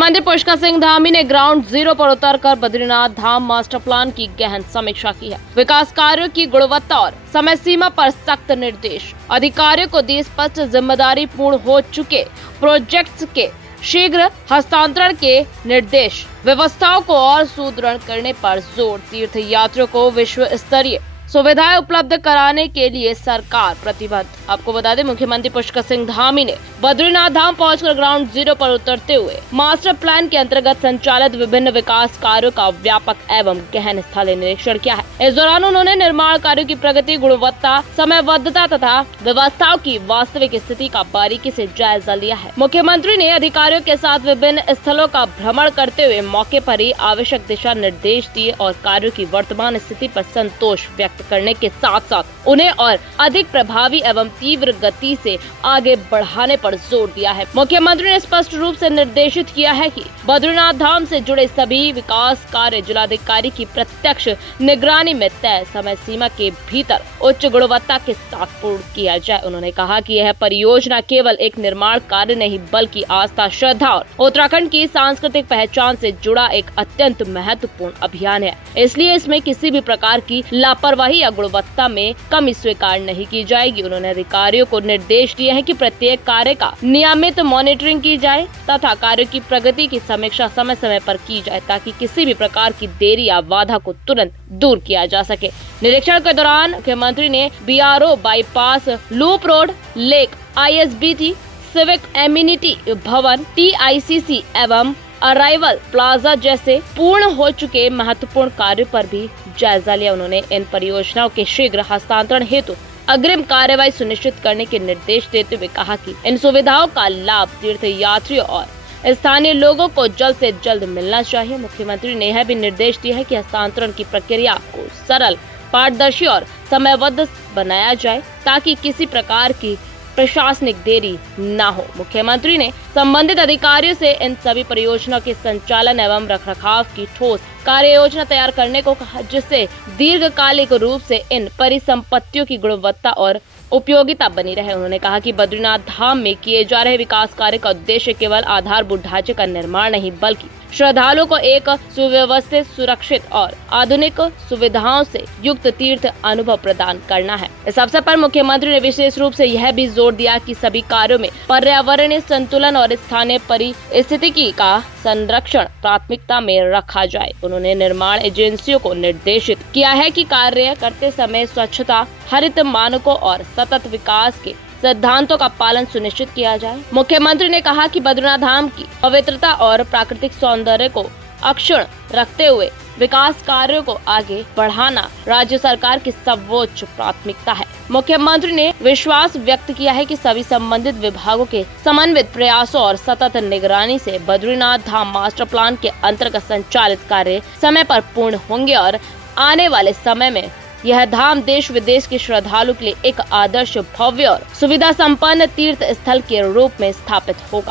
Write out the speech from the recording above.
मंत्री पुष्कर सिंह धामी ने ground zero पर उतरकर बद्रीनाथ धाम मास्टर प्लान की गहन समीक्षा की है। विकास कार्यों की गुणवत्ता और समय सीमा पर सख्त निर्देश। अधिकारियों को दी स्पष्ट जिम्मेदारी, पूर्ण हो चुके प्रोजेक्ट्स के शीघ्र हस्तांतरण के निर्देश। व्यवस्थाओं को और सुदृढ़ करने पर जोर। तीर्थ यात्रियों को विश्व स्तरीय सुविधाएं उपलब्ध कराने के लिए सरकार प्रतिबद्ध। आपको बता दें, मुख्यमंत्री पुष्कर सिंह धामी ने बद्रीनाथ धाम पहुंचकर ग्राउंड जीरो पर उतरते हुए मास्टर प्लान के अंतर्गत संचालित विभिन्न विकास कार्यों का व्यापक एवं गहन स्थलीय निरीक्षण किया है। इस दौरान उन्होंने निर्माण कार्यों की प्रगति, गुणवत्ता, समयबद्धता तथा व्यवस्थाओं की वास्तविक स्थिति का बारीकी से जायजा लिया है। मुख्यमंत्री ने अधिकारियों के साथ विभिन्न स्थलों का भ्रमण करते हुए मौके पर ही आवश्यक दिशा निर्देश दिए और कार्यों की वर्तमान स्थिति पर संतोष व्यक्त करने के साथ साथ उन्हें और अधिक प्रभावी एवं तीव्र गति से आगे बढ़ाने पर जोर दिया है। मुख्यमंत्री ने स्पष्ट रूप से निर्देशित किया है कि बद्रीनाथ धाम से जुड़े सभी विकास कार्य जिलाधिकारी की प्रत्यक्ष निगरानी में तय समय सीमा के भीतर उच्च गुणवत्ता के साथ पूर्ण किया जाए। उन्होंने कहा कि यह परियोजना केवल एक निर्माण कार्य नहीं बल्कि आस्था, श्रद्धा और उत्तराखंड की सांस्कृतिक पहचान से जुड़ा एक अत्यंत महत्वपूर्ण अभियान है। इसलिए इसमें किसी भी प्रकार की लापरवाही या गुणवत्ता में कमी स्वीकार नहीं की जाएगी। उन्होंने अधिकारियों को निर्देश दिए हैं कि प्रत्येक कार्य का नियमित मॉनिटरिंग की जाए तथा कार्यों की प्रगति की समीक्षा समय समय पर की जाए ताकि किसी भी प्रकार की देरी या बाधा को तुरंत दूर किया जा सके। निरीक्षण के दौरान मुख्यमंत्री ने BRO bypass, loop road, lake, ISBT, civic immunity भवन, TICC एवं अराइवल प्लाजा जैसे पूर्ण हो चुके महत्वपूर्ण कार्यों पर भी जायजा लिया। उन्होंने इन परियोजनाओं के शीघ्र हस्तांतरण हेतु अग्रिम कार्यवाही सुनिश्चित करने के निर्देश देते हुए कहा कि इन सुविधाओं का लाभ तीर्थ यात्रियों और स्थानीय लोगों को जल्द से जल्द मिलना चाहिए। मुख्यमंत्री ने यह भी निर्देश दिया है कि हस्तांतरण की प्रक्रिया को सरल, पारदर्शी और समयबद्ध बनाया जाए ताकि किसी प्रकार की प्रशासनिक देरी न हो। मुख्यमंत्री ने संबंधित अधिकारियों से इन सभी परियोजनाओं के संचालन एवं रखरखाव की ठोस कार्य योजना तैयार करने को कहा, जिससे दीर्घकालिक रूप से इन परिसंपत्तियों की गुणवत्ता और उपयोगिता बनी रहे। उन्होंने कहा कि बद्रीनाथ धाम में किए जा रहे विकास कार्य का उद्देश्य केवल आधारभूत ढांचे का निर्माण नहीं बल्कि श्रद्धालुओं को एक सुव्यवस्थित, सुरक्षित और आधुनिक सुविधाओं से युक्त तीर्थ अनुभव प्रदान करना है। इस अवसर पर मुख्यमंत्री ने विशेष रूप से यह भी जोर दिया कि सभी कार्यों में पर्यावरणीय संतुलन और स्थानीय परिस्थितिकी का संरक्षण प्राथमिकता में रखा जाए। उन्होंने निर्माण एजेंसियों को निर्देशित किया है कि कार्य करते समय स्वच्छता, हरित मानकों और सतत विकास के सिद्धांतों का पालन सुनिश्चित किया जाए। मुख्यमंत्री ने कहा कि बद्रीनाथ धाम की पवित्रता और प्राकृतिक सौंदर्य को अक्षुण्ण रखते हुए विकास कार्यों को आगे बढ़ाना राज्य सरकार की सर्वोच्च प्राथमिकता है। मुख्यमंत्री ने विश्वास व्यक्त किया है कि सभी संबंधित विभागों के समन्वित प्रयासों और सतत निगरानी से बद्रीनाथ धाम मास्टर प्लान के अंतर्गत संचालित कार्य समय पर पूर्ण होंगे और आने वाले समय में यह धाम देश विदेश के श्रद्धालु के लिए एक आदर्श, भव्य और सुविधा संपन्न तीर्थ स्थल के रूप में स्थापित होगा।